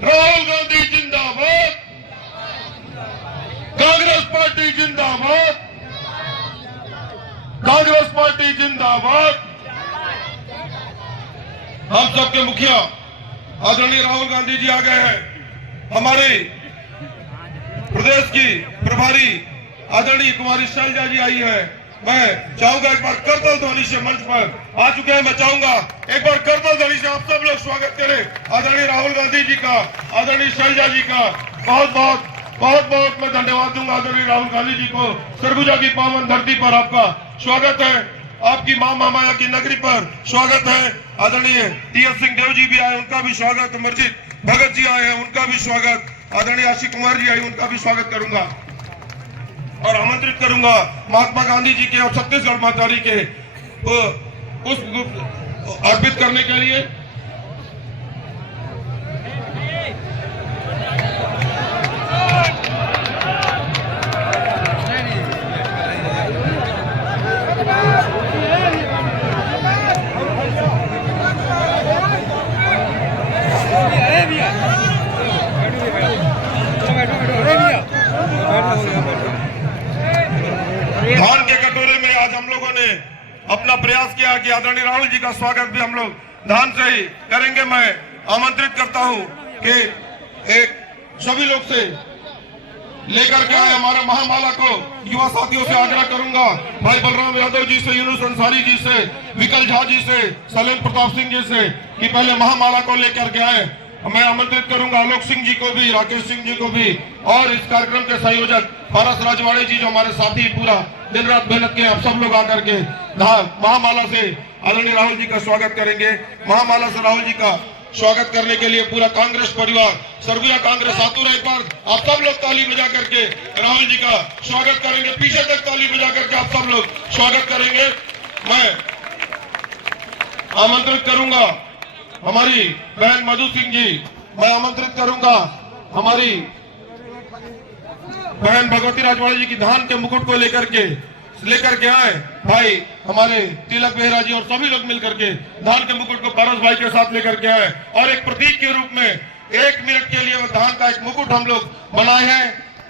राहुल गांधी जिंदाबाद, कांग्रेस पार्टी जिंदाबाद, कांग्रेस पार्टी जिंदाबाद। हम सबके मुखिया आदरणीय राहुल गांधी जी आ गए हैं। हमारे प्रदेश की प्रभारी आदरणीय कुमारी शैलजा जी आई है। मैं चाहूंगा एक बार करतल ध्वनि से मंच पर आ चुके हैं। मैं चाहूंगा एक बार करतल ध्वनि से आप सब लोग स्वागत करें आदरणीय राहुल गांधी जी का, आदरणीय शैलजा जी का। बहुत बहुत मैं धन्यवाद दूंगा आदरणीय राहुल गांधी जी को। सरगुजा की पावन धरती पर आपका स्वागत है, आपकी मां महामाया की नगरी पर स्वागत है। आदरणीय टीएस सिंह देव जी भी आए, उनका भी स्वागत। मर्जित भगत जी आए हैं, उनका भी स्वागत। आदरणीय आशीष कुमार जी आए, उनका भी स्वागत करूंगा और आमंत्रित करूंगा महात्मा गांधी जी के और छत्तीसगढ़ मातारी के पुष्प अर्पित करने के लिए। धान के कटोरे में आज हम लोगों ने अपना प्रयास किया कि आदरणीय राहुल जी का स्वागत भी हम लोग धान से ही करेंगे। मैं आमंत्रित करता हूं कि एक सभी लोग से लेकर के आए हमारे महामाला को युवा साथियों से आग्रह करूंगा, भाई बलराम यादव जी से, यूनुस अंसारी जी से, विकल झा जी से, सलेम प्रताप सिंह जी से कि पहले महामाला को लेकर के आए। मैं आमंत्रित करूंगा आलोक सिंह जी को भी, राकेश सिंह जी को भी और इस कार्यक्रम के संयोजक पारस राजवाड़े जी जो हमारे साथी पूरा दिन रात मेहनत के आप सब लोग आकर के महामाला से आदरणीय राहुल जी का स्वागत करेंगे। महामाला से राहुल जी का स्वागत करने के लिए पूरा कांग्रेस परिवार, सरगुजा कांग्रेस आतुर, एक बार आप सब लोग ताली बजा करके राहुल जी का स्वागत करेंगे। पीछे तक ताली बजा करके आप सब लोग स्वागत करेंगे। मैं आमंत्रित करूंगा हमारी बहन मधु सिंह जी, मैं आमंत्रित करूंगा हमारी बहन भगवती राजवाड़े जी की धान के मुकुट को लेकर के आए भाई हमारे तिलक बेहरा जी और सभी लोग मिलकर के धान के मुकुट को पारस भाई के साथ लेकर के आए और एक प्रतीक के रूप में 1 मिनट के लिए वो धान का एक मुकुट हम लोग बनाए हैं।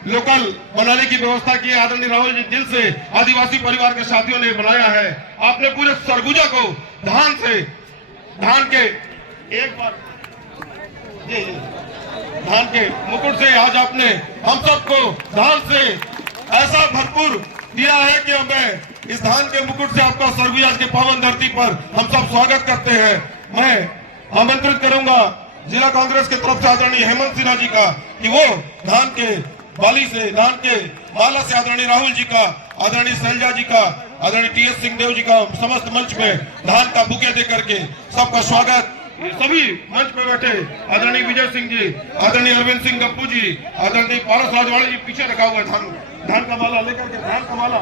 लोकल बनाने की व्यवस्था की है। आदरणीय राहुल जी दिल से आदिवासी परिवार के साथियों ने बनाया है। आपने पूरे सरगुजा को धान के एक बार धान के मुकुट से आज आपने हम सबको धान से ऐसा भरपूर दिया है कि हमें इस धान के मुकुट से आपका सरगुजा के पावन धरती पर हम सब स्वागत करते हैं। मैं आमंत्रित करूंगा जिला कांग्रेस की तरफ से आदरणीय हेमंत सिन्हा जी का कि वो धान के बाली से, धान के माला से आदरणीय राहुल जी का, आदरणीय शैलजा जी का, आदरणीय टीएस सिंह देव जी का समस्त मंच में धान का बुके दे करके सबका स्वागत। सभी मंच पे बैठे आदरणीय विजय सिंह जी, आदरणीय अरविंद सिंह गप्पू जी, आदरणीय पारस राजवाड़े जी पीछे रखा हुआ है धान का माला लेकर के, धान का माला,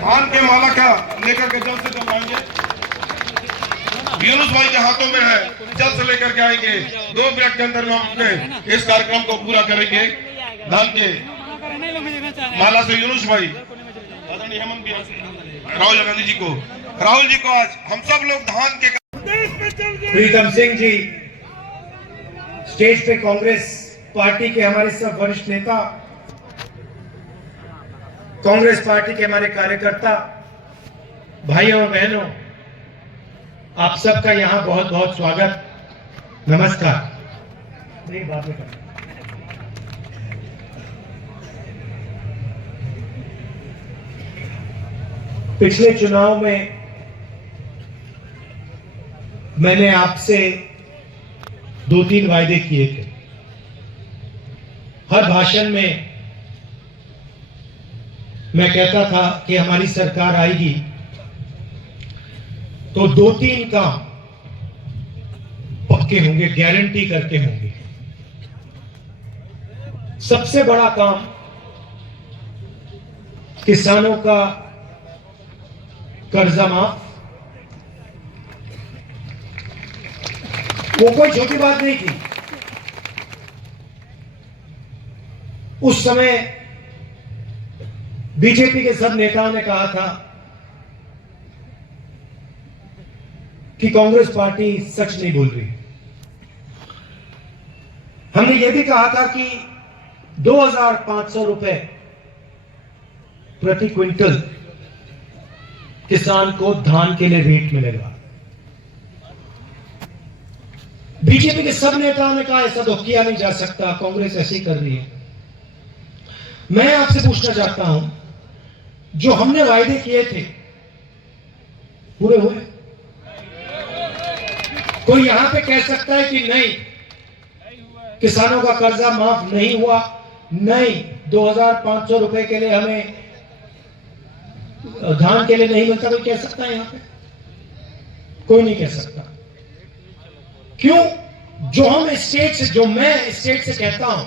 धान के माला क्या लेकर के जल्द से जल्द आएंगे। यूनुस भाई के हाथों में है, जल्द से लेकर के आएंगे। 2 मिनट के अंदर हम अपने इस कार्यक्रम को पूरा करेंगे। धान के माला से यूनुस भाई, आदरणीय हेमंत भी राहुल गांधी जी को आज हम सब लोग धान के। प्रीतम सिंह जी स्टेज पे कांग्रेस पार्टी के हमारे सब वरिष्ठ नेता, कांग्रेस पार्टी के हमारे कार्यकर्ता, भाइयों और बहनों, आप सबका यहां बहुत बहुत स्वागत, नमस्कार। पिछले चुनाव में मैंने आपसे 2-3 वायदे किए थे। हर भाषण में मैं कहता था कि हमारी सरकार आएगी तो 2-3 काम पक्के होंगे, गारंटी करके होंगे। सबसे बड़ा काम किसानों का कर्जा माफ। वो कोई छोटी बात नहीं थी। उस समय बीजेपी के सब नेताओं ने कहा था कि कांग्रेस पार्टी सच नहीं बोल रही। हमने ये भी कहा था कि 2,500 रुपए प्रति क्विंटल किसान को धान के लिए रेट मिलेगा। बीजेपी के सब नेताओं ने कहा ऐसा तो किया नहीं जा सकता, कांग्रेस ऐसे ही कर रही है। मैं आपसे पूछना चाहता हूं, जो हमने वायदे किए थे पूरे हुए? कोई यहां पे कह सकता है कि नहीं, किसानों का कर्जा माफ नहीं हुआ, नहीं 2,500 रुपए के लिए हमें धान के लिए नहीं मिलता? कोई कह सकता है यहां पे? कोई नहीं कह सकता। क्यों? जो हम स्टेट से, जो मैं स्टेट से कहता हूं,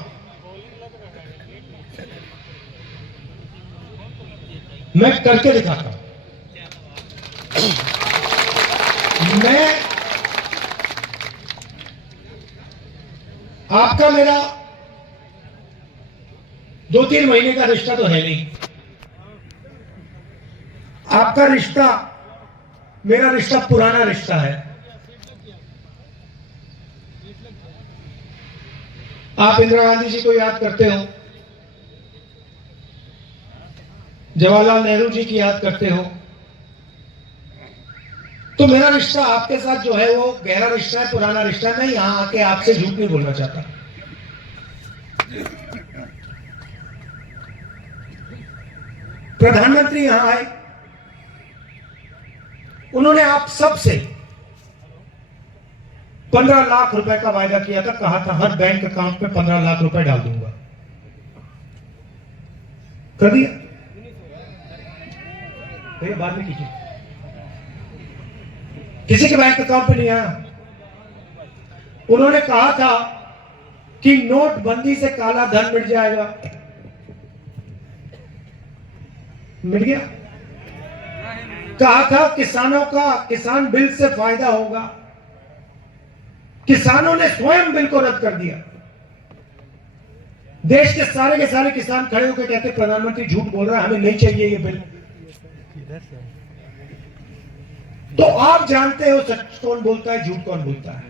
मैं करके दिखाता हूं। मैं आपका मेरा 2-3 महीने का रिश्ता तो है नहीं। आपका रिश्ता, मेरा रिश्ता पुराना रिश्ता है। आप इंदिरा गांधी जी को याद करते हो, जवाहरलाल नेहरू जी की याद करते हो, तो मेरा रिश्ता आपके साथ जो है वो गहरा रिश्ता है, पुराना रिश्ता है। मैं यहां आके आपसे झूठ नहीं बोलना चाहता। प्रधानमंत्री यहां आए, उन्होंने आप सबसे 15 लाख रुपए का वायदा किया था, कहा था हर बैंक अकाउंट में 15 लाख रुपए डाल दूंगा। कर दिया? भैया बाद में कीजिए। किसी के बैंक अकाउंट पे नहीं आया। उन्होंने कहा था कि नोटबंदी से काला धन मिट जाएगा, मिल गया। कहा था किसानों का, किसान बिल से फायदा होगा, किसानों ने स्वयं बिल को रद्द कर दिया। देश के सारे किसान खड़े होकर कहते प्रधानमंत्री झूठ बोल रहा है, हमें नहीं चाहिए ये बिल। तो आप जानते हो सच कौन बोलता है, झूठ कौन बोलता है।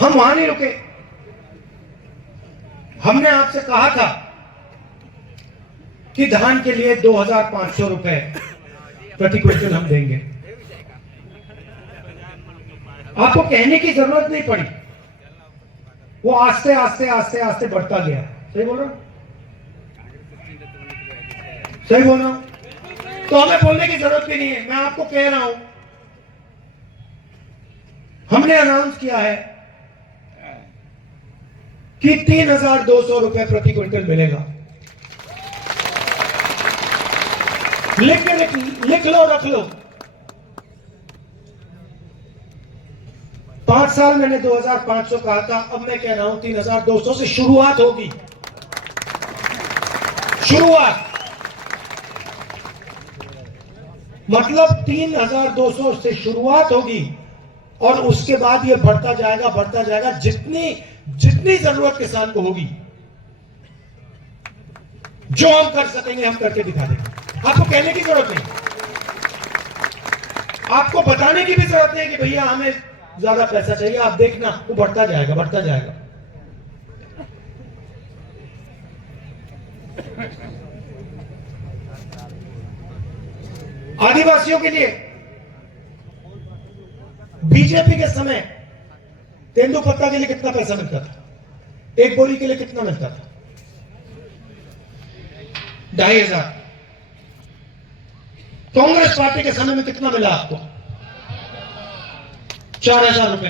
हम वहां नहीं रुके। हमने आपसे कहा था कि धान के लिए 2,500 रुपए प्रति क्विंटल हम देंगे। आपको कहने की जरूरत नहीं पड़ी, वो आस्ते आस्ते आस्ते आस्ते बढ़ता गया। सही बोल रहा हूं? सही बोल रहा हूं? तो हमें बोलने की जरूरत भी नहीं है। मैं आपको कह रहा हूं, हमने अनाउंस किया है कि 3,200 रुपए प्रति क्विंटल मिलेगा। लिख लो, रख लो। 5 साल मैंने 2,500 कहा था, अब मैं कह रहा हूं 3,200 से शुरुआत होगी। शुरुआत मतलब 3,200 से शुरुआत होगी और उसके बाद ये बढ़ता जाएगा जितनी जरूरत किसान को होगी। जो हम कर सकेंगे हम करके दिखा देंगे। आपको कहने की जरूरत नहीं, आपको बताने की भी जरूरत नहीं कि भैया हमें ज्यादा पैसा चाहिए। आप देखना वो बढ़ता जाएगा। आदिवासियों के लिए बीजेपी के समय तेंदुपत्ता के लिए कितना पैसा मिलता था? एक बोरी के लिए कितना मिलता था? 2,500। कांग्रेस पार्टी के समय में कितना मिला आपको? 4,000 रुपए।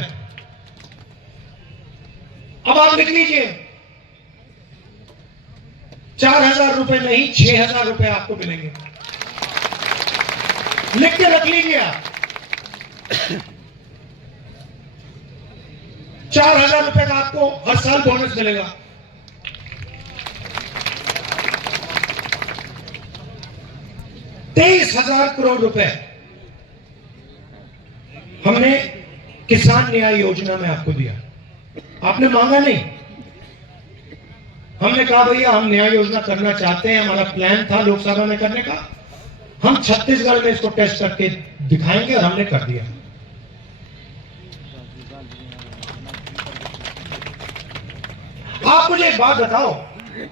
अब आप लिख लीजिए, 4,000 रुपए नहीं 6,000 रुपए आपको मिलेंगे। लिख के रख लीजिए आप। 4,000 रुपए का आपको हर साल बोनस मिलेगा। ₹23,000 करोड़ रुपए हमने किसान न्याय योजना में आपको दिया। आपने मांगा नहीं, हमने कहा भैया हम न्याय योजना करना चाहते हैं, हमारा प्लान था लोकसभा में करने का, हम छत्तीसगढ़ में इसको टेस्ट करके दिखाएंगे और हमने कर दिया। आप मुझे एक बात बताओ,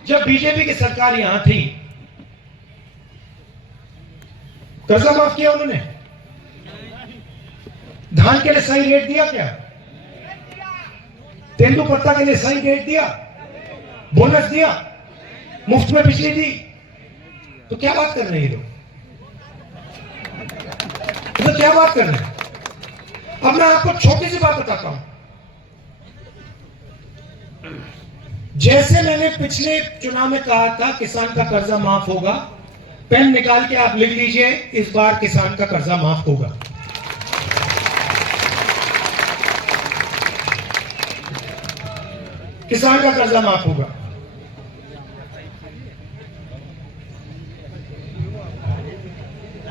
जब बीजेपी की सरकार यहां थी, कर्जा माफ किया उन्होंने? धान के लिए सही रेट दिया क्या? तेंदुपत्ता के लिए सही रेट दिया? बोनस दिया? मुफ्त में बिजली दी? तो क्या बात कर रहे हैं ये लोग? तो क्या बात कर रहे हैं? अब मैं आपको छोटी सी बात बताता हूं। जैसे मैंने पिछले चुनाव में कहा था किसान का कर्जा माफ होगा, पेन निकाल के आप लिख लीजिए, इस बार किसान का कर्जा माफ होगा। किसान का कर्जा माफ होगा।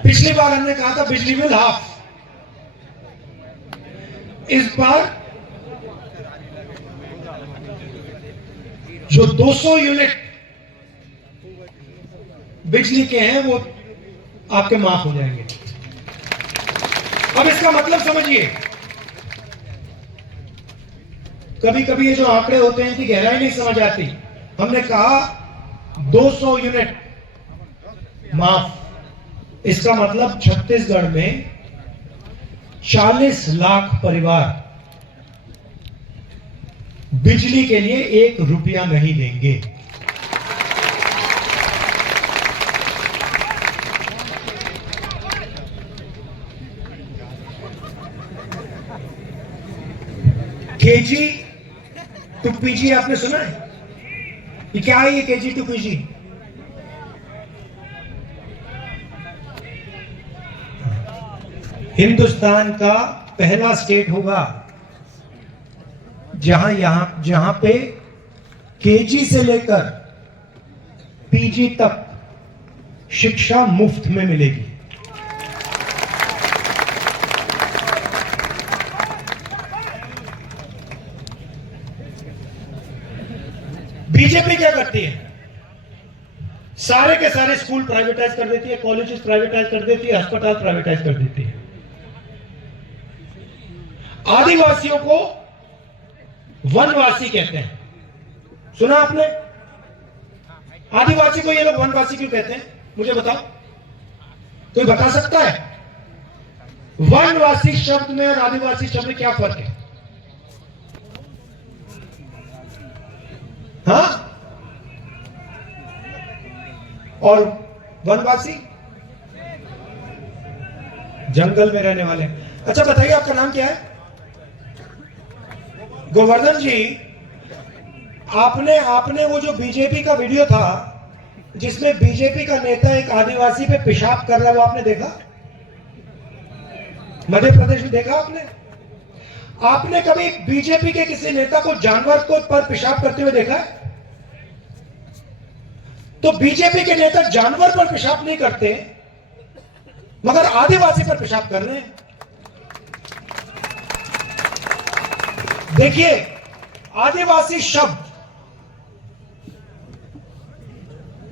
पिछली बार हमने कहा था बिजली बिल हाफ, इस बार जो 200 यूनिट बिजली के हैं वो आपके माफ हो जाएंगे। अब इसका मतलब समझिए, कभी कभी ये जो आंकड़े होते हैं इनकी गहराई नहीं समझ आती। हमने कहा 200 यूनिट माफ, इसका मतलब छत्तीसगढ़ में 40 लाख परिवार बिजली के लिए 1 रुपया नहीं देंगे। केजी टू पीजी आपने सुना है? ये क्या है ये केजी टू पीजी? हिंदुस्तान का पहला स्टेट होगा जहां पे केजी से लेकर पीजी तक शिक्षा मुफ्त में मिलेगी। बीजेपी क्या करती है? सारे के सारे स्कूल प्राइवेटाइज कर देती है, कॉलेजेस प्राइवेटाइज कर देती है, अस्पताल प्राइवेटाइज कर देती है। आदिवासियों को वनवासी कहते हैं, सुना आपने? आदिवासी को ये लोग वनवासी क्यों कहते हैं? मुझे बताओ, कोई बता सकता है? वनवासी शब्द में और आदिवासी शब्द में क्या फर्क है? हाँ? और वनवासी जंगल में रहने वाले। अच्छा बताइए, आपका नाम क्या है? गोवर्धन जी, आपने वो जो बीजेपी का वीडियो था जिसमें बीजेपी का नेता एक आदिवासी पे पेशाब कर रहा है, वो आपने देखा? मध्य प्रदेश में देखा आपने? आपने कभी बीजेपी के किसी नेता को जानवर को पर पेशाब करते हुए देखा है? तो बीजेपी के नेता जानवर पर पेशाब नहीं करते, मगर आदिवासी पर पेशाब कर रहे हैं। देखिए, आदिवासी शब्द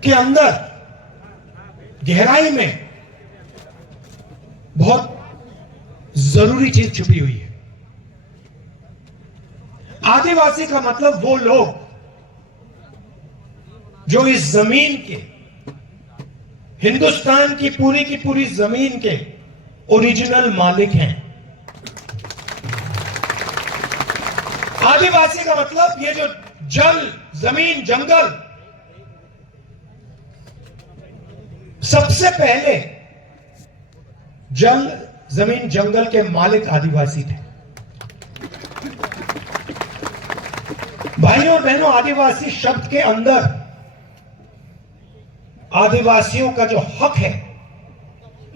के अंदर गहराई में बहुत जरूरी चीज छुपी हुई है। आदिवासी का मतलब वो लोग जो इस जमीन के, हिंदुस्तान की पूरी जमीन के ओरिजिनल मालिक हैं। आदिवासी का मतलब ये जो जल, जमीन, जंगल, सबसे पहले जल, जमीन, जंगल के मालिक आदिवासी थे। भाइयों और बहनों, आदिवासी शब्द के अंदर आदिवासियों का जो हक है,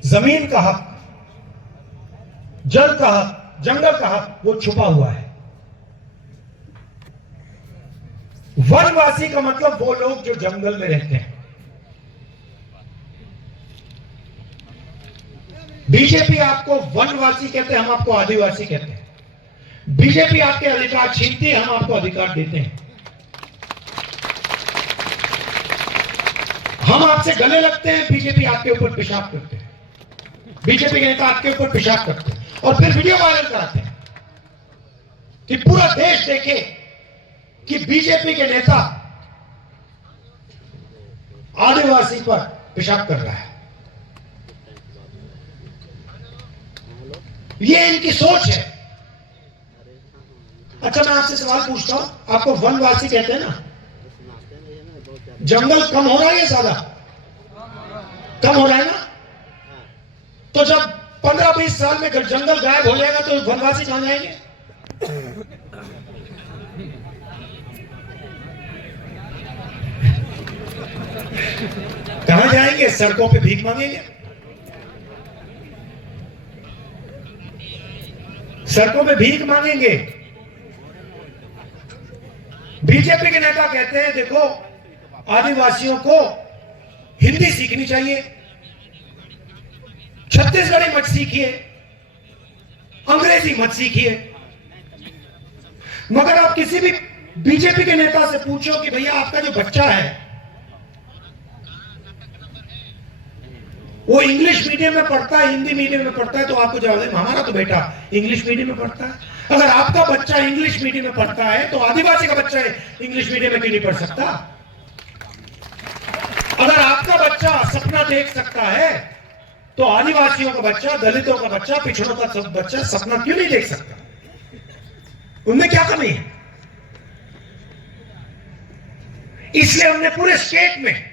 जमीन का हक, जल का हक, जंगल का हक, वो छुपा हुआ है। वनवासी का मतलब वो लोग जो जंगल में रहते हैं। बीजेपी आपको वनवासी कहते हैं, हम आपको आदिवासी कहते हैं। बीजेपी आपके अधिकार छीनती है, हम आपको अधिकार देते हैं। हम आपसे गले लगते हैं, बीजेपी आपके ऊपर पेशाब करते हैं। बीजेपी के नेता आपके ऊपर पेशाब करते हैं और फिर वीडियो वायरल कराते हैं कि पूरा देश देखे कि बीजेपी के नेता आदिवासी पर पेशाब कर रहा है। ये इनकी सोच है। अच्छा, मैं आपसे सवाल पूछता हूं, आपको वनवासी कहते हैं ना? जंगल कम हो रहा है या ज्यादा कम हो रहा है ना? तो जब 15-20 साल में जंगल गायब हो जाएगा तो वनवासी कहां जाएंगे? कहां जाएंगे? सड़कों पे भीख मांगेंगे। सड़कों पे भीख मांगेंगे। बीजेपी के नेता कहते हैं देखो, आदिवासियों को हिंदी सीखनी चाहिए, छत्तीसगढ़ी मत सीखिए, अंग्रेजी मत सीखिए। मगर आप किसी भी बीजेपी के नेता से पूछो कि भैया आपका जो बच्चा है वो इंग्लिश मीडियम में पढ़ता है, हिंदी मीडियम में पढ़ता है, तो आपको जवाब दें हमारा तो बेटा इंग्लिश मीडियम में पढ़ता है। अगर आपका बच्चा इंग्लिश मीडियम में पढ़ता है तो आदिवासी का बच्चा इंग्लिश मीडियम में क्यों नहीं पढ़ सकता? अगर आपका बच्चा सपना देख सकता है तो आदिवासियों का बच्चा, दलितों का बच्चा, पिछड़ों का सब बच्चा सपना क्यों नहीं देख सकता? उनमें क्या कमी है? इसलिए हमने पूरे स्टेट में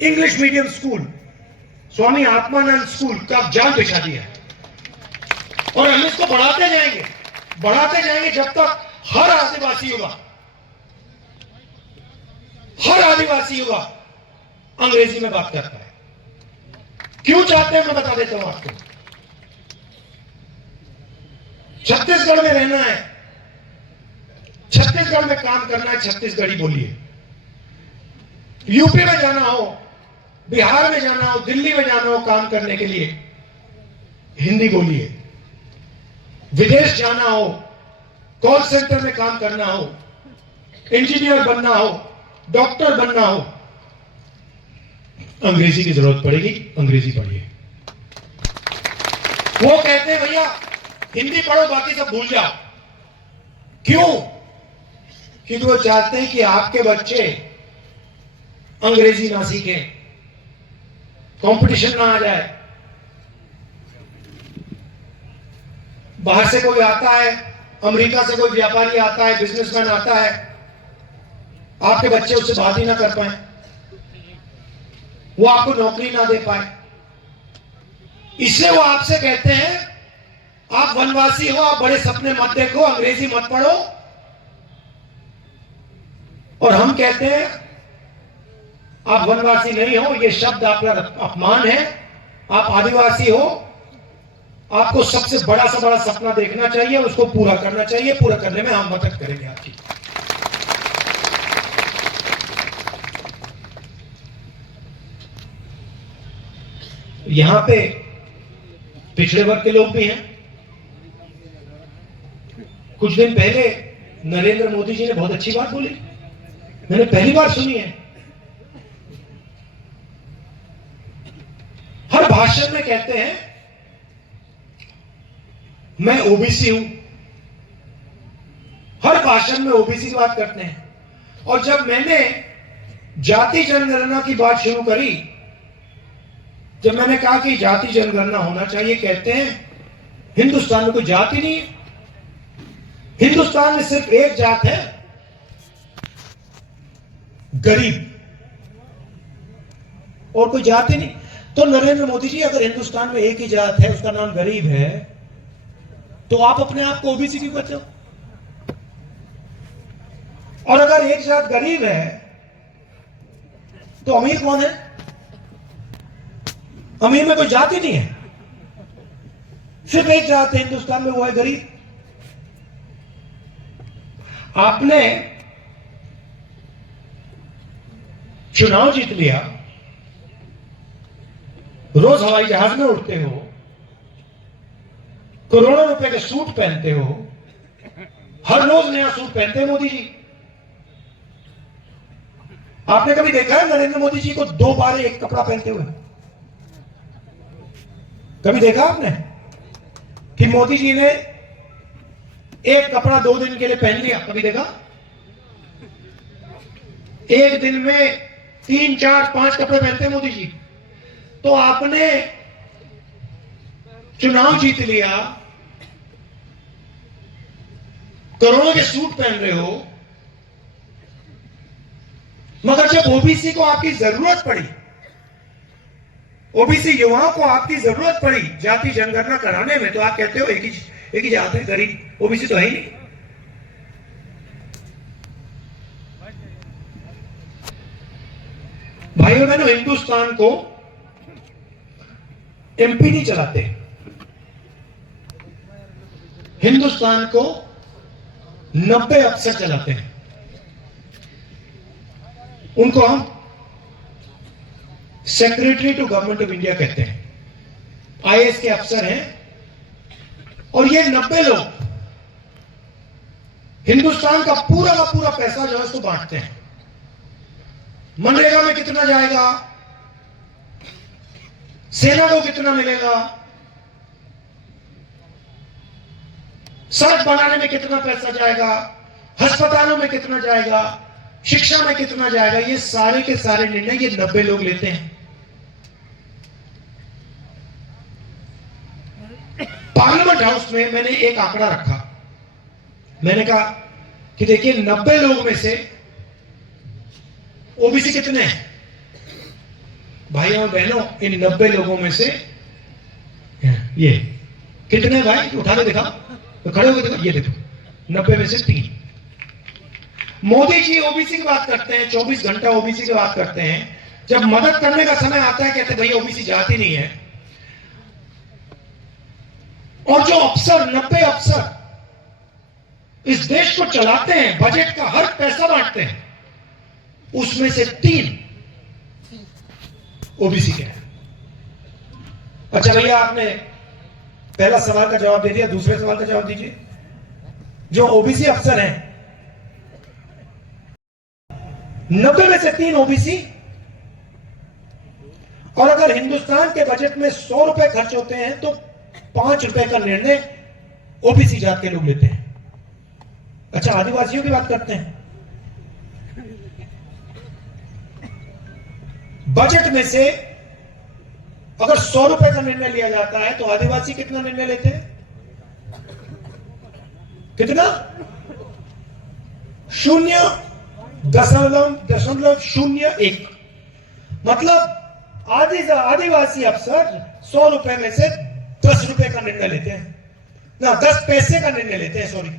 English medium school, Swami Atmanand school का जाल बिछा दिया है और हम इसको बढ़ाते जाएंगे जब तक हर आदिवासी युवा अंग्रेजी में बात करता है। क्यों चाहते हैं मैं बता देता हूं आपको। छत्तीसगढ़ में रहना है, छत्तीसगढ़ में काम करना है, छत्तीसगढ़ी बोलिए। यूपी में जाना हो, बिहार में जाना हो, दिल्ली में जाना हो काम करने के लिए, हिंदी बोलिए। विदेश जाना हो, कॉल सेंटर में काम करना हो, इंजीनियर बनना हो, डॉक्टर बनना हो, अंग्रेजी की जरूरत पड़ेगी, अंग्रेजी पढ़िए। वो कहते हैं भैया हिंदी पढ़ो बाकी सब भूल जाओ। क्यों? क्योंकि वो चाहते हैं कि आपके बच्चे अंग्रेजी ना सीखें, कंपटीशन ना आ जाए। बाहर से कोई आता है, अमेरिका से कोई व्यापारी आता है, बिजनेसमैन आता है, आपके बच्चे उससे बात ही ना कर पाए, वो आपको नौकरी ना दे पाए। इसलिए वो आपसे कहते हैं आप वनवासी हो, आप बड़े सपने मत देखो, अंग्रेजी मत पढ़ो। और हम कहते हैं आप वनवासी नहीं हो, ये शब्द आपका अपमान है। आप आदिवासी हो, आपको सबसे बड़ा से बड़ा सपना देखना चाहिए, उसको पूरा करना चाहिए। पूरा करने में हम मदद करेंगे आपकी। यहां पे पिछड़े वर्ग के लोग भी हैं। कुछ दिन पहले नरेंद्र मोदी जी ने बहुत अच्छी बात बोली, मैंने पहली बार सुनी है। हर भाषण में कहते हैं मैं ओबीसी हूं, हर भाषण में ओबीसी की बात करते हैं। और जब मैंने जाति जनगणना की बात शुरू करी, जब मैंने कहा कि जाति जनगणना होना चाहिए, कहते हैं हिंदुस्तान में कोई जाति नहीं है, हिंदुस्तान में सिर्फ एक जात है, गरीब, और कोई जाति नहीं। तो नरेंद्र मोदी जी, अगर हिंदुस्तान में एक ही जात है, उसका नाम गरीब है, तो आप अपने आप को ओबीसी क्यों कहते हो? और अगर एक जात गरीब है तो अमीर कौन है? अमीर में कोई जाति नहीं है, सिर्फ एक जात है हिंदुस्तान में, वो है गरीब। आपने चुनाव जीत लिया, रोज हवाई जहाज में उड़ते हो, करोड़ों रुपए के सूट पहनते हो, हर रोज नया सूट पहनते हैं मोदी जी। आपने कभी देखा है नरेंद्र मोदी जी को 2 बार एक कपड़ा पहनते हुए? कभी देखा आपने कि मोदी जी ने एक कपड़ा 2 दिन के लिए पहन लिया? कभी देखा? एक दिन में 3, 4, 5 कपड़े पहनते हैं मोदी जी। तो आपने चुनाव जीत लिया, करोड़ों के सूट पहन रहे हो, मगर जब ओबीसी को आपकी जरूरत पड़ी, ओबीसी युवाओं को आपकी जरूरत पड़ी जाति जनगणना कराने में, तो आप कहते हो एक ही जात है, गरीब ओबीसी तो है ही नहीं। भाइयों बहनों, हिंदुस्तान को एमपी नहीं चलाते, हिंदुस्तान को 90 अफसर चलाते हैं। उनको हम secretary to government of India कहते हैं, आईएएस के अफसर हैं। और ये 90 लोग हिंदुस्तान का पूरा पैसा जो है उसको बांटते हैं। मनरेगा में कितना जाएगा, सेना को कितना मिलेगा, सड़क बनाने में कितना पैसा जाएगा, अस्पतालों में कितना जाएगा, शिक्षा में कितना जाएगा, ये सारे के सारे निर्णय ये 90 लोग लेते हैं। पार्लियामेंट हाउस में मैंने एक आंकड़ा रखा, मैंने कहा कि देखिए 90 लोग में से ओबीसी कितने हैं? भाइयों और बहनों, इन 90 लोगों में से ये कितने भाई उठा के दिखाओ, तो खड़े होकर देखो, ये देखो 90 में से 3। मोदी जी ओबीसी की बात करते हैं, 24 घंटा ओबीसी की बात करते हैं। जब मदद करने का समय आता है कहते भैया ओबीसी जाति नहीं है। और जो अफसर 90 अफसर इस देश को चलाते हैं, बजट का हर पैसा बांटते हैं, उसमें से 3 ओबीसी के हैं। अच्छा भैया, आपने पहला सवाल का जवाब दे दिया, दूसरे सवाल का जवाब दीजिए। जो ओबीसी अफसर हैं 90 में से 3 ओबीसी, और अगर हिंदुस्तान के बजट में 100 रुपए खर्च होते हैं तो 5 रुपए का निर्णय ओबीसी जात के लोग लेते हैं। अच्छा, आदिवासियों की बात करते हैं। बजट में से अगर 100 रुपए का निर्णय लिया जाता है तो आदिवासी कितना निर्णय लेते हैं? कितना? 0.01। मतलब आदिवासी अफसर 100 रुपए में से 10 रुपए का निर्णय लेते हैं, ना 10 पैसे का निर्णय लेते हैं, सॉरी।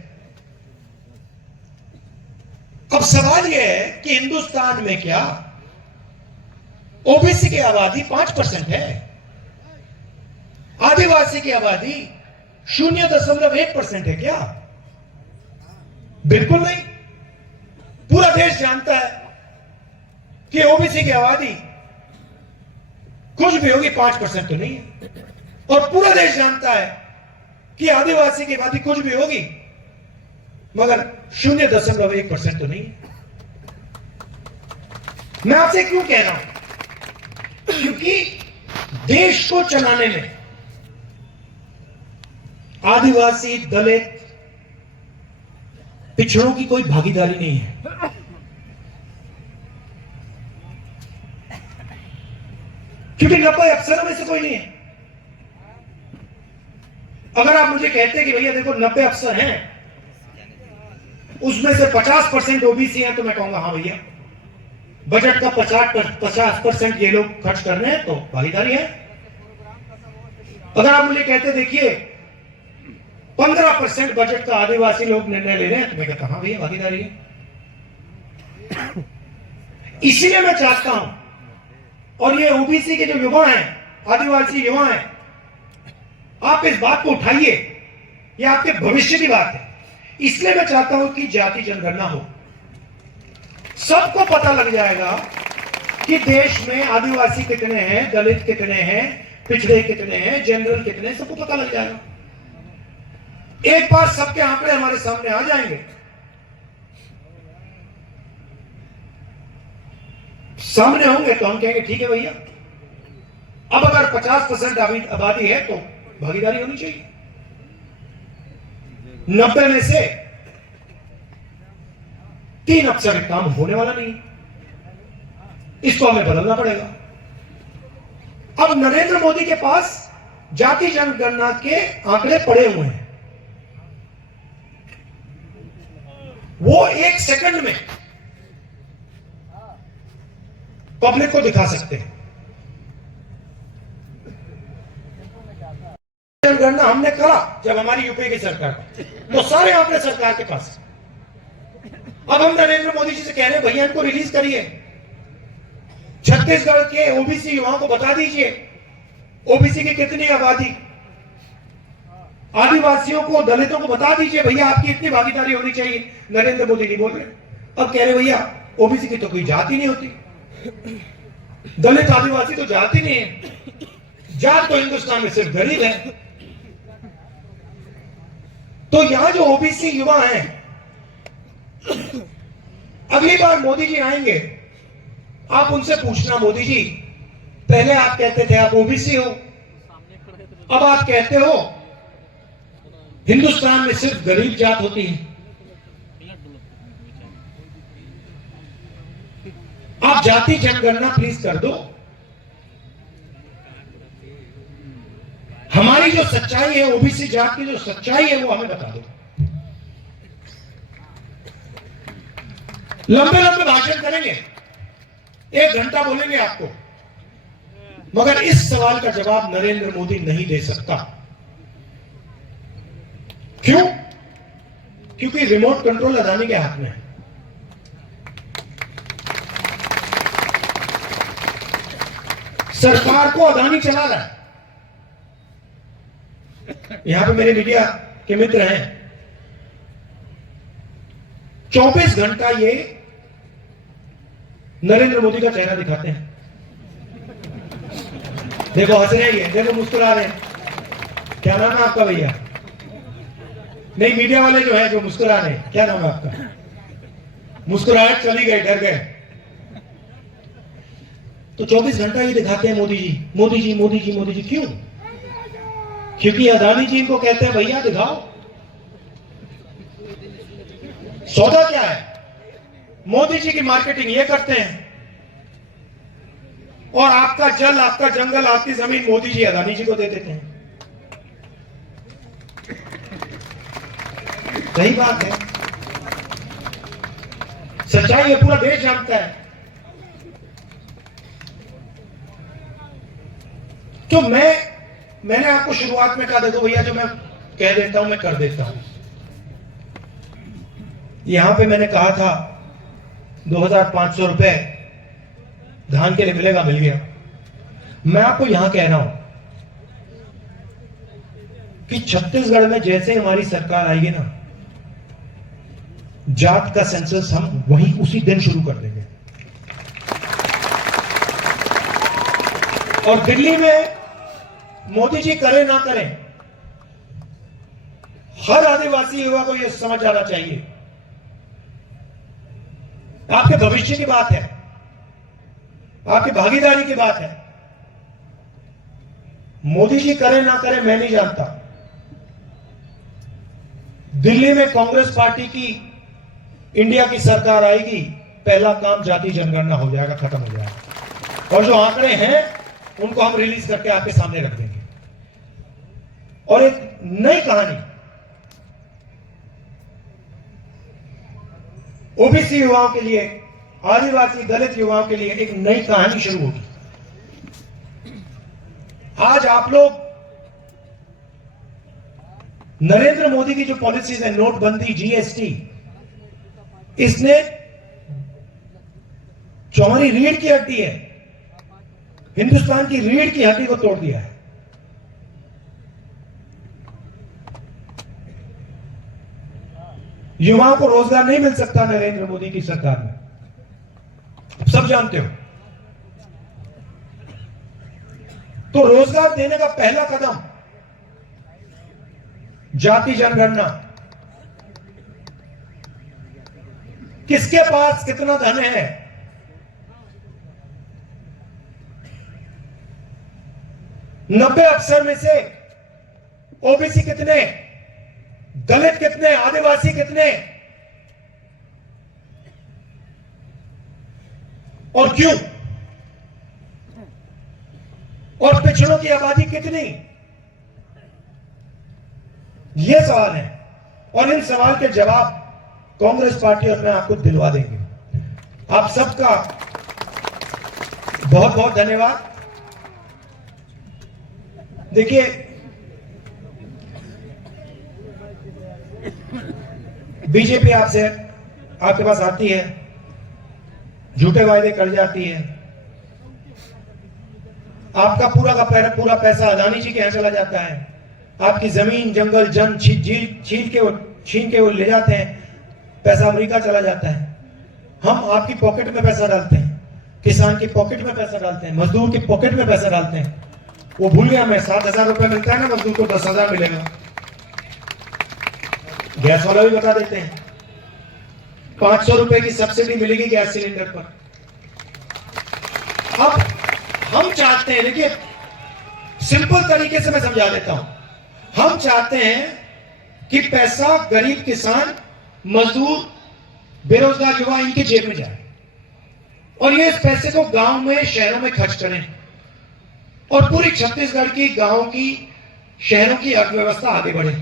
अब सवाल यह है कि हिंदुस्तान में क्या ओबीसी की आबादी 5% है, आदिवासी की आबादी 0.1% है क्या? बिल्कुल नहीं। पूरा देश जानता है कि ओबीसी की आबादी कुछ भी होगी 5% तो नहीं है, और पूरा देश जानता है कि आदिवासी की आबादी कुछ भी होगी मगर 0.1% तो नहीं है। मैं आपसे क्यों कह रहा हूं? क्योंकि देश को चलाने में आदिवासी, दलित, पिछड़ों की कोई भागीदारी नहीं है। क्योंकि 90 अफसरों में से कोई नहीं है। अगर आप मुझे कहते कि भैया देखो 90 अफसर हैं, उसमें से 50% ओबीसी हैं, तो मैं कहूंगा हाँ भैया, बजट का 50% ये लोग खर्च कर रहे हैं तो भागीदारी है। अगर आप मुझे कहते देखिए 15% बजट का आदिवासी लोग निर्णय ले रहे हैं, तो मैं कहता हाँ भैया भागीदारी है। इसीलिए मैं चाहता हूं, और ये ओबीसी के जो युवा हैं, आदिवासी युवा हैं, आप इस बात को उठाइए, ये आपके भविष्य की बात है। इसलिए मैं चाहता हूं कि जाति जनगणना हो, सबको पता लग जाएगा कि देश में आदिवासी कितने हैं, दलित कितने हैं, पिछड़े कितने हैं, जनरल कितने हैं, सबको पता लग जाएगा। एक बार सबके आंकड़े हमारे सामने आ जाएंगे, सामने होंगे, तो हम कहेंगे ठीक है भैया, अब अगर 50% आबादी है तो भागीदारी होनी चाहिए। 90 में से 3 अक्सर काम होने वाला नहीं, इसको हमें बदलना पड़ेगा। अब नरेंद्र मोदी के पास जाति जनगणना के आंकड़े पड़े हुए हैं, वो 1 सेकंड में पब्लिक को दिखा सकते हैं। जनगणना हमने करा जब हमारी यूपी की सरकार, तो सारे आंकड़े सरकार के पास। अब हम नरेंद्र मोदी जी से कह रहे हैं भैया इनको रिलीज करिए, छत्तीसगढ़ के ओबीसी युवाओं को बता दीजिए ओबीसी की कितनी आबादी, आदिवासियों को, दलितों को बता दीजिए भैया आपकी इतनी भागीदारी होनी चाहिए। नरेंद्र मोदी नहीं बोल रहे, अब कह रहे भैया ओबीसी की तो कोई जाति नहीं होती, दलित आदिवासी तो जाति नहीं है, जात तो हिंदुस्तान में सिर्फ गरीब है। तो यहां जो ओबीसी युवा हैं, अगली बार मोदी जी आएंगे, आप उनसे पूछना मोदी जी पहले आप कहते थे आप ओबीसी हो, अब आप कहते हो हिंदुस्तान में सिर्फ गरीब जात होती है। आप जाति जनगणना प्लीज कर दो, हमारी जो सच्चाई है ओबीसी जात की जो सच्चाई है वो हमें बता दो। लंबे लंबे भाषण करेंगे, 1 घंटा बोलेंगे आपको, मगर इस सवाल का जवाब नरेंद्र मोदी नहीं दे सकता। क्यों? क्योंकि रिमोट कंट्रोल अदानी के हाथ में है। सरकार को अदानी चला रहा है। यहां पे मेरे मीडिया के मित्र हैं, 24 घंटा ये नरेंद्र मोदी का चेहरा दिखाते हैं। देखो हंस रहे हैं, देखो मुस्कुरा रहे हैं। क्या नाम है आपका भैया? नहीं, मीडिया वाले जो है जो मुस्कुरा रहे हैं, क्या नाम है आपका? मुस्कुराहट चली गई, डर गए। तो 24 घंटा ये दिखाते हैं मोदी जी, मोदी जी, मोदी जी, मोदी जी। क्यों? क्योंकि अदानी जी इनको कहते हैं भैया दिखाओ सौदा क्या है। मोदी जी की मार्केटिंग ये करते हैं, और आपका जल, आपका जंगल, आपकी जमीन मोदी जी अदानी जी को दे देते हैं। सही बात है, सच्चाई है, पूरा देश जानता है। तो मैंने आपको शुरुआत में कहा देखो भैया जो मैं कह देता हूं मैं कर देता हूं। यहां पे मैंने कहा था 2500 रुपए धान के लिए मिलेगा, मिल गया। मैं आपको यहां कह रहा हूं कि छत्तीसगढ़ में जैसे हमारी सरकार आएगी ना, जात का सेंसस हम वहीं उसी दिन शुरू कर देंगे। और दिल्ली में मोदी जी करें ना करें, हर आदिवासी युवा को यह समझ आना चाहिए आपके भविष्य की बात है, आपकी भागीदारी की बात है। मोदी जी करें ना करें मैं नहीं जानता, दिल्ली में कांग्रेस पार्टी की इंडिया की सरकार आएगी, पहला काम जाति जनगणना हो जाएगा, खत्म हो जाएगा। और जो आंकड़े हैं उनको हम रिलीज करके आपके सामने रख देंगे। और एक नई कहानी ओबीसी युवाओं के लिए, आदिवासी दलित युवाओं के लिए एक नई कहानी शुरू होगी। आज आप लोग नरेंद्र मोदी की जो पॉलिसीज है, नोटबंदी, जीएसटी, इसने जो हमारी रीढ़ की हड्डी है, हिंदुस्तान की रीढ़ की हड्डी को तोड़ दिया है। युवाओं को रोजगार नहीं मिल सकता नरेंद्र मोदी की सरकार में, सब जानते हो। तो रोजगार देने का पहला कदम जाति जनगणना। किसके पास कितना धन है, 90 अफसर में से ओबीसी कितने, दलित कितने, आदिवासी कितने और क्यों, और पिछड़ों की आबादी कितनी, ये सवाल है। और इन सवाल के जवाब कांग्रेस पार्टी और मैं आपको दिलवा देंगे। आप सबका बहुत बहुत धन्यवाद। देखिए, बीजेपी आपसे, आपके पास आती है, झूठे वायदे कर जाती है, आपका पूरा पैसा अदानी जी के यहां चला जाता है, आपकी जमीन जंगल जन छीन के वो ले जाते हैं, पैसा अमेरिका चला जाता है। हम आपकी पॉकेट में पैसा डालते हैं, किसान की पॉकेट में पैसा डालते हैं, मजदूर की पॉकेट में पैसा डालते हैं। वो भूल गया, मैं 7,000 रुपए मिलता है ना, मजदूर को 10,000 मिलेगा। गैस वाला भी बता देते हैं 500 रुपए की सब्सिडी मिलेगी गैस सिलेंडर पर। अब हम चाहते हैं, देखिए सिंपल तरीके से मैं समझा देता हूं, हम चाहते हैं कि पैसा गरीब किसान, मजदूर, बेरोजगार युवा, इनके जेब में जाए और ये इस पैसे को गांव में, शहरों में खर्च करें और पूरी छत्तीसगढ़ की, गांव की, शहरों की अर्थव्यवस्था आगे बढ़े।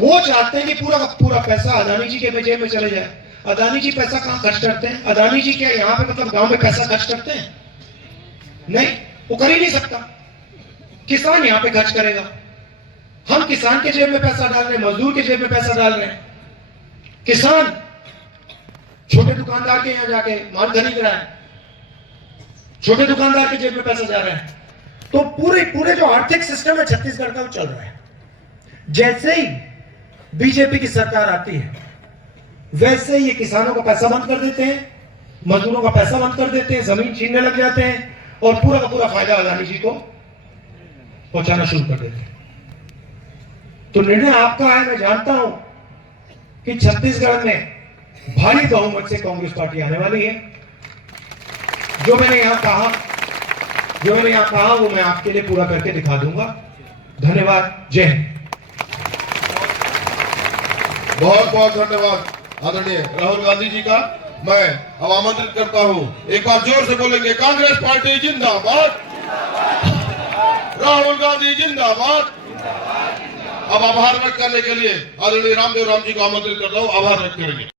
वो चाहते हैं कि पूरा पैसा अदानी जी के जेब में चले जाए। अदानी जी पैसा कहां खर्च करते हैं? अदानी जी क्या यहां पे मतलब गांव में पैसा खर्च करते हैं? नहीं, वो कर ही नहीं सकता। किसान यहां पे खर्च करेगा। हम किसान के जेब में पैसा डाल रहे हैं, मजदूर के जेब में पैसा डाल रहे हैं। किसान छोटे दुकानदार के यहां जाके माल खरीद रहा है, छोटे दुकानदार के जेब में पैसा जा रहा है। तो पूरे जो आर्थिक सिस्टम है छत्तीसगढ़ का, वो चल रहा है। जैसे ही बीजेपी की सरकार आती है, वैसे ही ये किसानों का पैसा बंद कर देते हैं, मजदूरों का पैसा बंद कर देते हैं, जमीन छीनने लग जाते हैं और पूरा का पूरा फायदा अदानी जी को पहुंचाना शुरू कर देते हैं। तो निर्णय आपका है। मैं जानता हूं कि छत्तीसगढ़ में भारी बहुमत से कांग्रेस पार्टी आने वाली है। जो मैंने यहां कहा वो मैं आपके लिए पूरा करके दिखा दूंगा। धन्यवाद। जय हिंद। बहुत बहुत धन्यवाद आदरणीय राहुल गांधी जी का। मैं अब आमंत्रित करता हूं, एक बार जोर से बोलेंगे, कांग्रेस पार्टी जिंदाबाद, राहुल गांधी जिंदाबाद। अब आभार व्यक्त करने के लिए आदरणीय रामदेव राम जी को आमंत्रित करता हूं, आभार व्यक्त करेंगे।